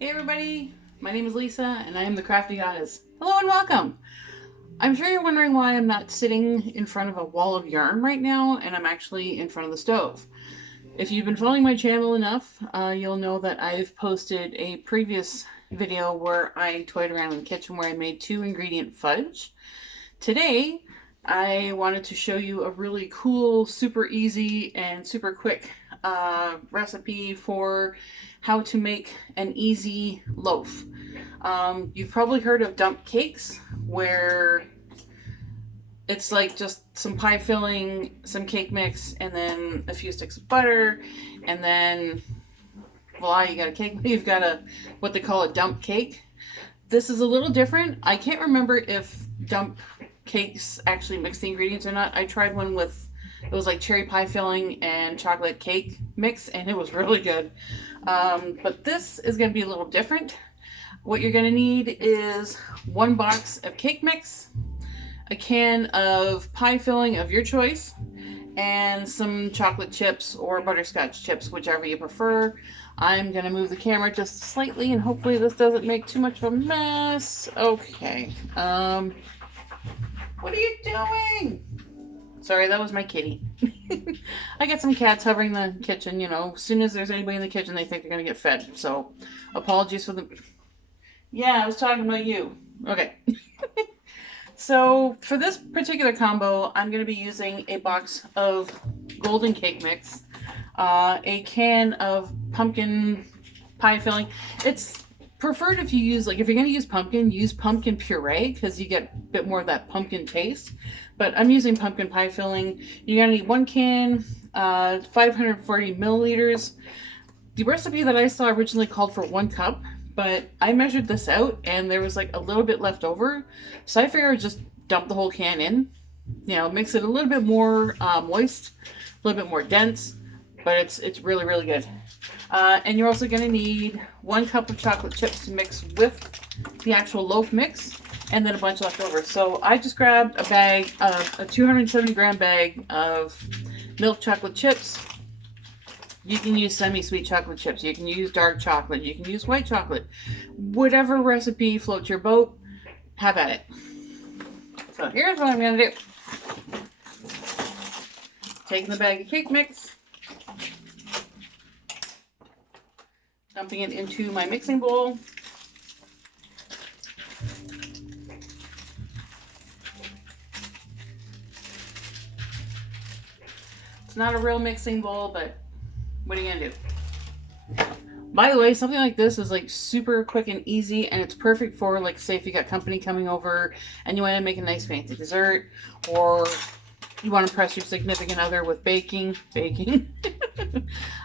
Hey everybody, my name is Lisa and I am the Crafty Goddess. Hello and welcome! I'm sure you're wondering why I'm not sitting in front of a wall of yarn right now and I'm actually in front of the stove. If you've been following my channel enough, you'll know that I've posted a previous video where I toyed around in the kitchen where I made 2-ingredient fudge. Today, I wanted to show you a really cool, super easy, and super quick recipe for how to make an easy loaf. You've probably heard of dump cakes, where it's like just some pie filling, some cake mix, and then a few sticks of butter, and then voila, you got a cake. You've got what they call a dump cake. This is a little different. I can't remember if dump cakes actually mix the ingredients or not. I tried one with, it was like cherry pie filling and chocolate cake mix, and it was really good. But this is going to be a little different. What you're going to need is 1 box of cake mix, a can of pie filling of your choice, and some chocolate chips or butterscotch chips, whichever you prefer. I'm going to move the camera just slightly and hopefully this doesn't make too much of a mess. Okay. What are you doing? Sorry, that was my kitty. I got some cats hovering the kitchen, you know. As soon as there's anybody in the kitchen, they think they're going to get fed. So, apologies for the... Yeah, I was talking about you. Okay. So, for this particular combo, I'm going to be using a box of golden cake mix, a can of pumpkin pie filling. It's preferred if you use, like, if you're going to use pumpkin puree, because you get a bit more of that pumpkin taste. But I'm using pumpkin pie filling. You're going to need 1 can, 540 milliliters. The recipe that I saw originally called for 1 cup, but I measured this out and there was like a little bit left over. So I figured I'd just dump the whole can in. You know, mix it a little bit more moist, a little bit more dense, but it's really, really good. And you're also going to need 1 cup of chocolate chips to mix with the actual loaf mix, and then a bunch left over. So I just grabbed a bag of a 270 gram bag of milk chocolate chips. You can use semi-sweet chocolate chips. You can use dark chocolate. You can use white chocolate. Whatever recipe floats your boat, have at it. So here's what I'm going to do. Taking the bag of cake mix, dumping it into my mixing bowl. It's not a real mixing bowl, but what are you gonna do? By the way, something like this is like super quick and easy, and it's perfect for, like, say if you got company coming over and you want to make a nice fancy dessert, or you want to impress your significant other with baking.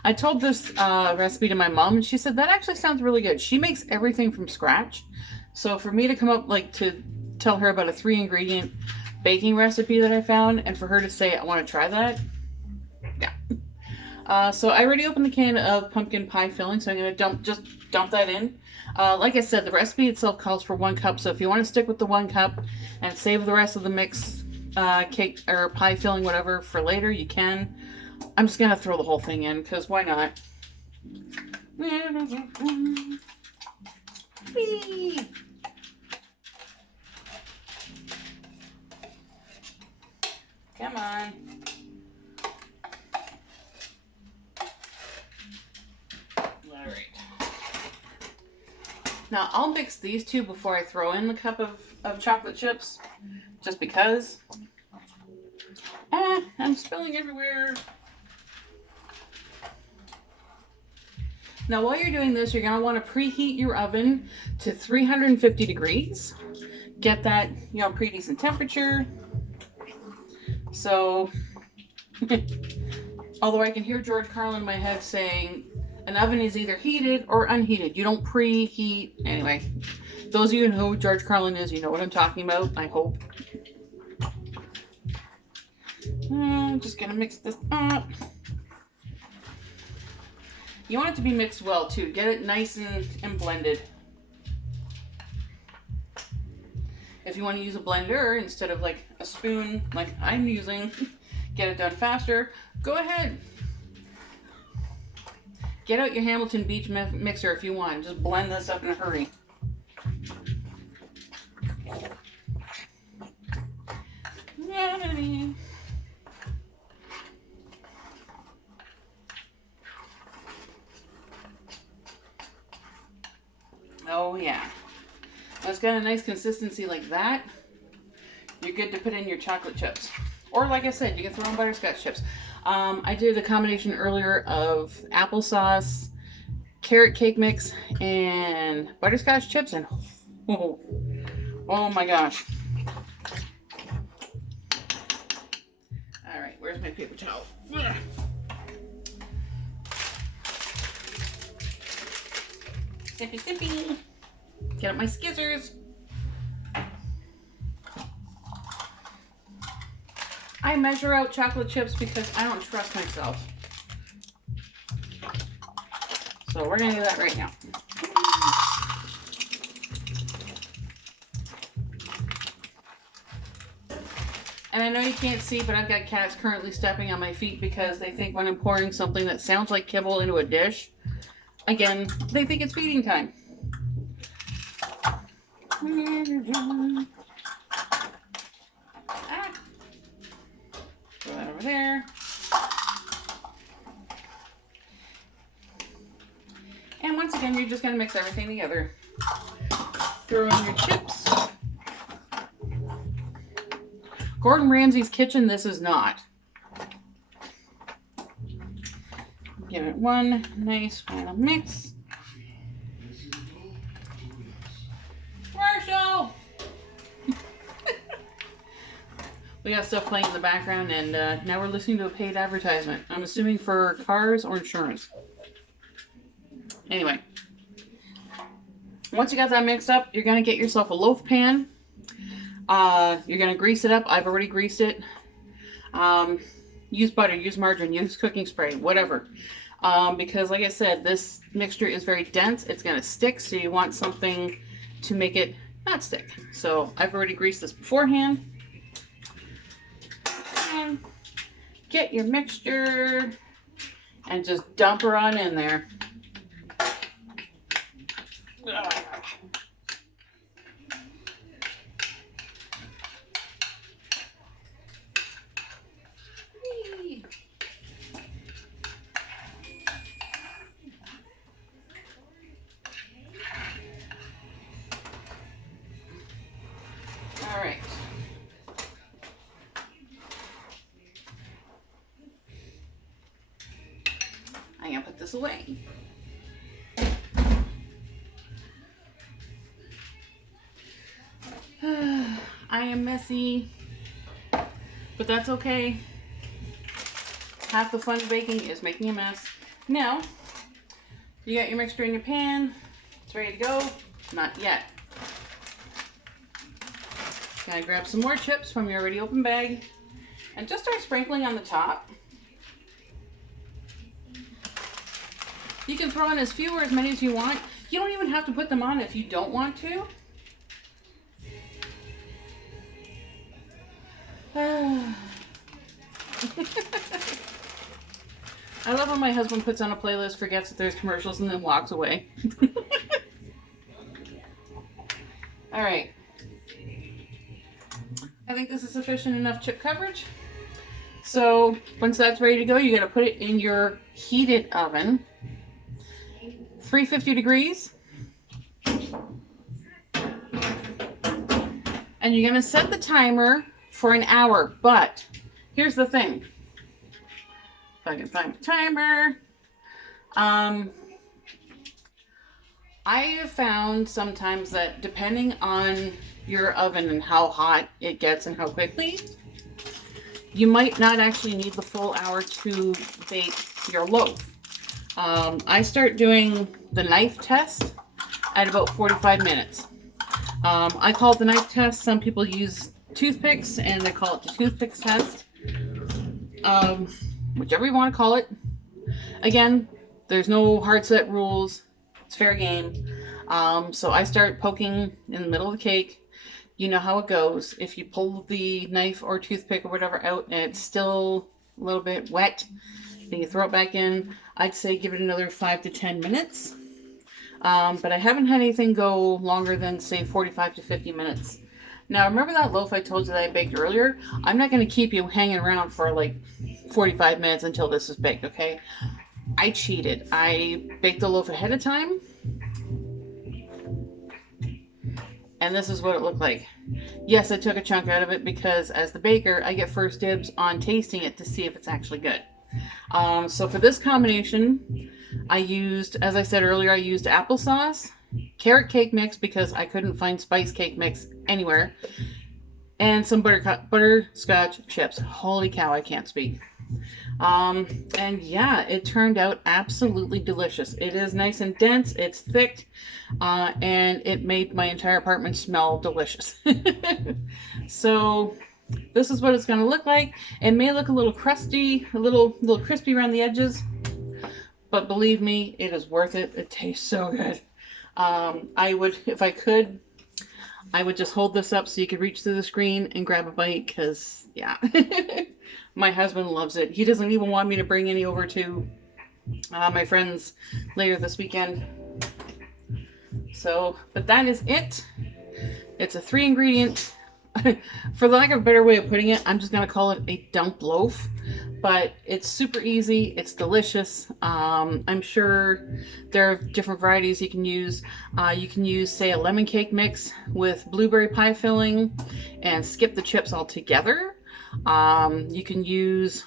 I told this recipe to my mom and she said that actually sounds really good. She makes everything from scratch. So for me to come up, like, to tell her about a 3-ingredient baking recipe that I found, and for her to say I want to try that, yeah. So I already opened the can of pumpkin pie filling, so I'm going to just dump that in. Like I said, the recipe itself calls for 1 cup, so if you want to stick with the 1 cup and save the rest of the mix, cake or pie filling, whatever, for later, you can. I'm just going to throw the whole thing in, because why not? Whee! Come on. Alright. Now, I'll mix these two before I throw in the cup of chocolate chips, just because. I'm spilling everywhere. Now, while you're doing this, you're going to want to preheat your oven to 350 degrees. Get that, you know, pretty decent temperature. So, although I can hear George Carlin in my head saying, an oven is either heated or unheated. You don't preheat. Anyway, those of you who know who George Carlin is, you know what I'm talking about, I hope. I'm just going to mix this up. You want it to be mixed well, too. Get it nice and blended. If you want to use a blender instead of like a spoon like I'm using, get it done faster, go ahead. Get out your Hamilton Beach mixer if you want. Just blend this up in a hurry. Oh yeah. When it's got a nice consistency like that, you're good to put in your chocolate chips. Or like I said, you can throw in butterscotch chips. I did a combination earlier of applesauce, carrot cake mix, and butterscotch chips, and oh my gosh. All right, where's my paper towel? Sippy, sippy. Get up my skizzers. I measure out chocolate chips because I don't trust myself. So we're gonna do that right now. And I know you can't see, but I've got cats currently stepping on my feet because they think when I'm pouring something that sounds like kibble into a dish, again, they think it's feeding time. Throw that over there. And once again, you're just going to mix everything together. Throw in your chips. Gordon Ramsay's kitchen, this is not. Give it one nice final mix. Commercial! We got stuff playing in the background, and now we're listening to a paid advertisement. I'm assuming for cars or insurance. Anyway, once you got that mixed up, you're going to get yourself a loaf pan. You're going to grease it up. I've already greased it. Use butter, use margarine, use cooking spray, whatever. Because like I said, this mixture is very dense. It's going to stick, so you want something to make it not stick. So I've already greased this beforehand. And get your mixture and just dump her on in there. All right. I'm gonna put this away. I am messy, but that's okay. Half the fun of baking is making a mess. Now, you got your mixture in your pan. It's ready to go. Not yet. Gonna grab some more chips from your already open bag and just start sprinkling on the top. You can throw in as few or as many as you want. You don't even have to put them on if you don't want to. I love when my husband puts on a playlist, forgets that there's commercials, and then walks away. All right. I think this is sufficient enough chip coverage. So once that's ready to go, you're going to put it in your heated oven. 350 degrees. And you're going to set the timer for an hour. But here's the thing. If I can find the timer. I have found sometimes that depending on your oven and how hot it gets and how quickly, you might not actually need the full hour to bake your loaf. I start doing the knife test at about 45 minutes. I call it the knife test. Some people use toothpicks and they call it the toothpicks test. Whichever you want to call it. Again, there's no hard set rules. It's fair game. So I start poking in the middle of the cake. You know how it goes. If you pull the knife or toothpick or whatever out and it's still a little bit wet, and you throw it back in. I'd say give it another 5 to 10 minutes. But I haven't had anything go longer than, say, 45 to 50 minutes. Now, remember that loaf I told you that I baked earlier? I'm not going to keep you hanging around for like 45 minutes until this is baked, okay? I cheated. I baked the loaf ahead of time. And this is what it looked like. Yes, I took a chunk out of it because as the baker, I get first dibs on tasting it to see if it's actually good. So for this combination, I used, as I said earlier, I used applesauce, carrot cake mix because I couldn't find spice cake mix anywhere, and some butterscotch chips. Holy cow, I can't speak. And yeah, it turned out absolutely delicious. It is nice and dense, it's thick, and it made my entire apartment smell delicious. So this is what it's going to look like. It may look a little crusty, a little crispy around the edges, but believe me, it is worth it. It tastes so good. I would, if I could, I would just hold this up so you could reach through the screen and grab a bite, because yeah. My husband loves it. He doesn't even want me to bring any over to my friends later this weekend. So, but that is it. It's a 3-ingredient, for lack of a better way of putting it, I'm just going to call it a dump loaf. But it's super easy. It's delicious. I'm sure there are different varieties you can use. You can use, say, a lemon cake mix with blueberry pie filling and skip the chips altogether. You can use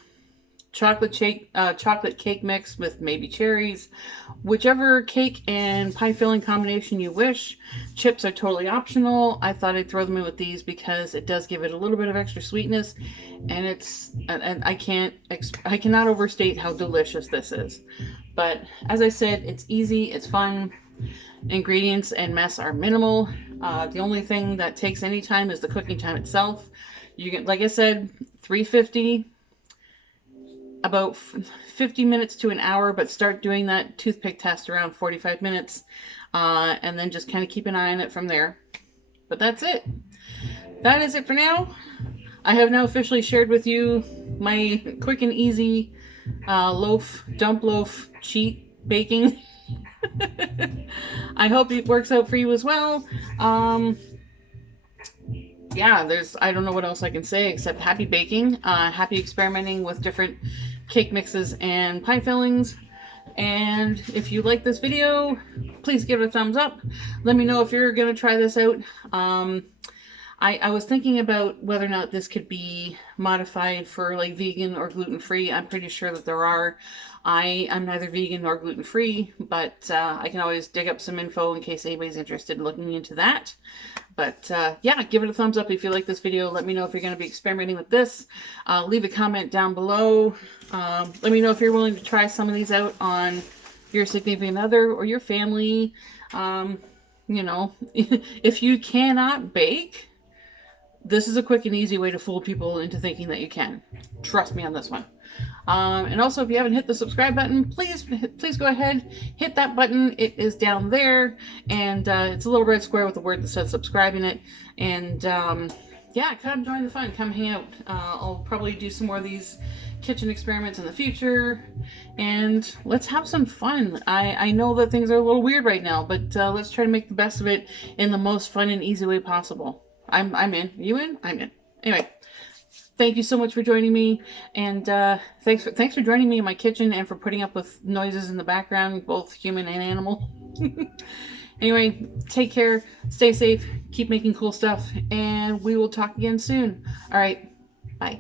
chocolate cake mix with maybe cherries. Whichever cake and pie filling combination you wish. Chips are totally optional. I thought I'd throw them in with these because it does give it a little bit of extra sweetness, and I cannot overstate how delicious this is. But as I said, it's easy, it's fun. Ingredients and mess are minimal. The only thing that takes any time is the cooking time itself. You can, like I said, 350, about 50 minutes to an hour, but start doing that toothpick test around 45 minutes, and then just kind of keep an eye on it from there. But that's it. That is it for now. I have now officially shared with you my quick and easy dump loaf cheat baking. I hope it works out for you as well. Yeah, I don't know what else I can say except happy baking, happy experimenting with different cake mixes and pie fillings. And if you like this video, please give it a thumbs up. Let me know if you're going to try this out. I was thinking about whether or not this could be modified for like vegan or gluten-free. I'm pretty sure that there are. I'm neither vegan nor gluten-free, but I can always dig up some info in case anybody's interested in looking into that. But yeah, give it a thumbs up if you like this video. Let me know if you're going to be experimenting with this. Leave a comment down below. Let me know if you're willing to try some of these out on your significant other or your family. You know, if you cannot bake, this is a quick and easy way to fool people into thinking that you can. Trust me on this one. And also, if you haven't hit the subscribe button, please go ahead, hit that button. It is down there, and it's a little red square with the word that says subscribe in it. And yeah, come join the fun. Come hang out. I'll probably do some more of these kitchen experiments in the future, and let's have some fun. I know that things are a little weird right now, but let's try to make the best of it in the most fun and easy way possible. I'm in. You in? I'm in. Anyway, thank you so much for joining me, and thanks for joining me in my kitchen and for putting up with noises in the background, both human and animal. Anyway, take care, stay safe, keep making cool stuff, and we will talk again soon. All right, bye.